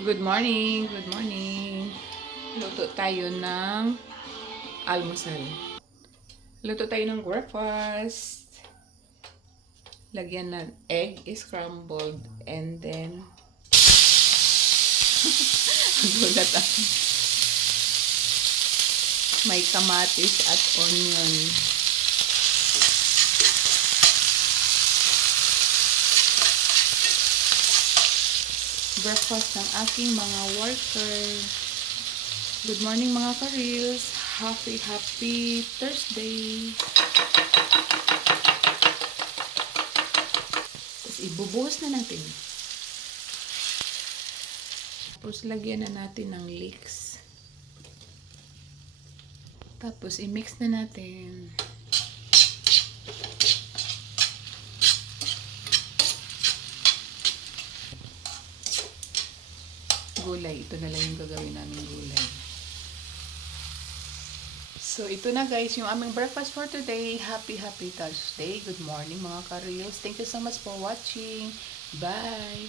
Good morning, good morning. Luto tayo ng almusal. Luto tayo ng breakfast. Lagyan ng egg scrambled and then gulat ako. May kamatis at onion. Breakfast ng aking mga worker. Good morning mga ka-reels. Happy Thursday. Tapos ibubuhos na natin. Tapos lagyan na natin ng leeks. Tapos i-mix na natin. Gulay. Ito na lang yung gagawin namin gulay. So, ito na guys, yung aming breakfast for today. Happy Thursday. Good morning mga ka-reels. Thank you so much for watching. Bye!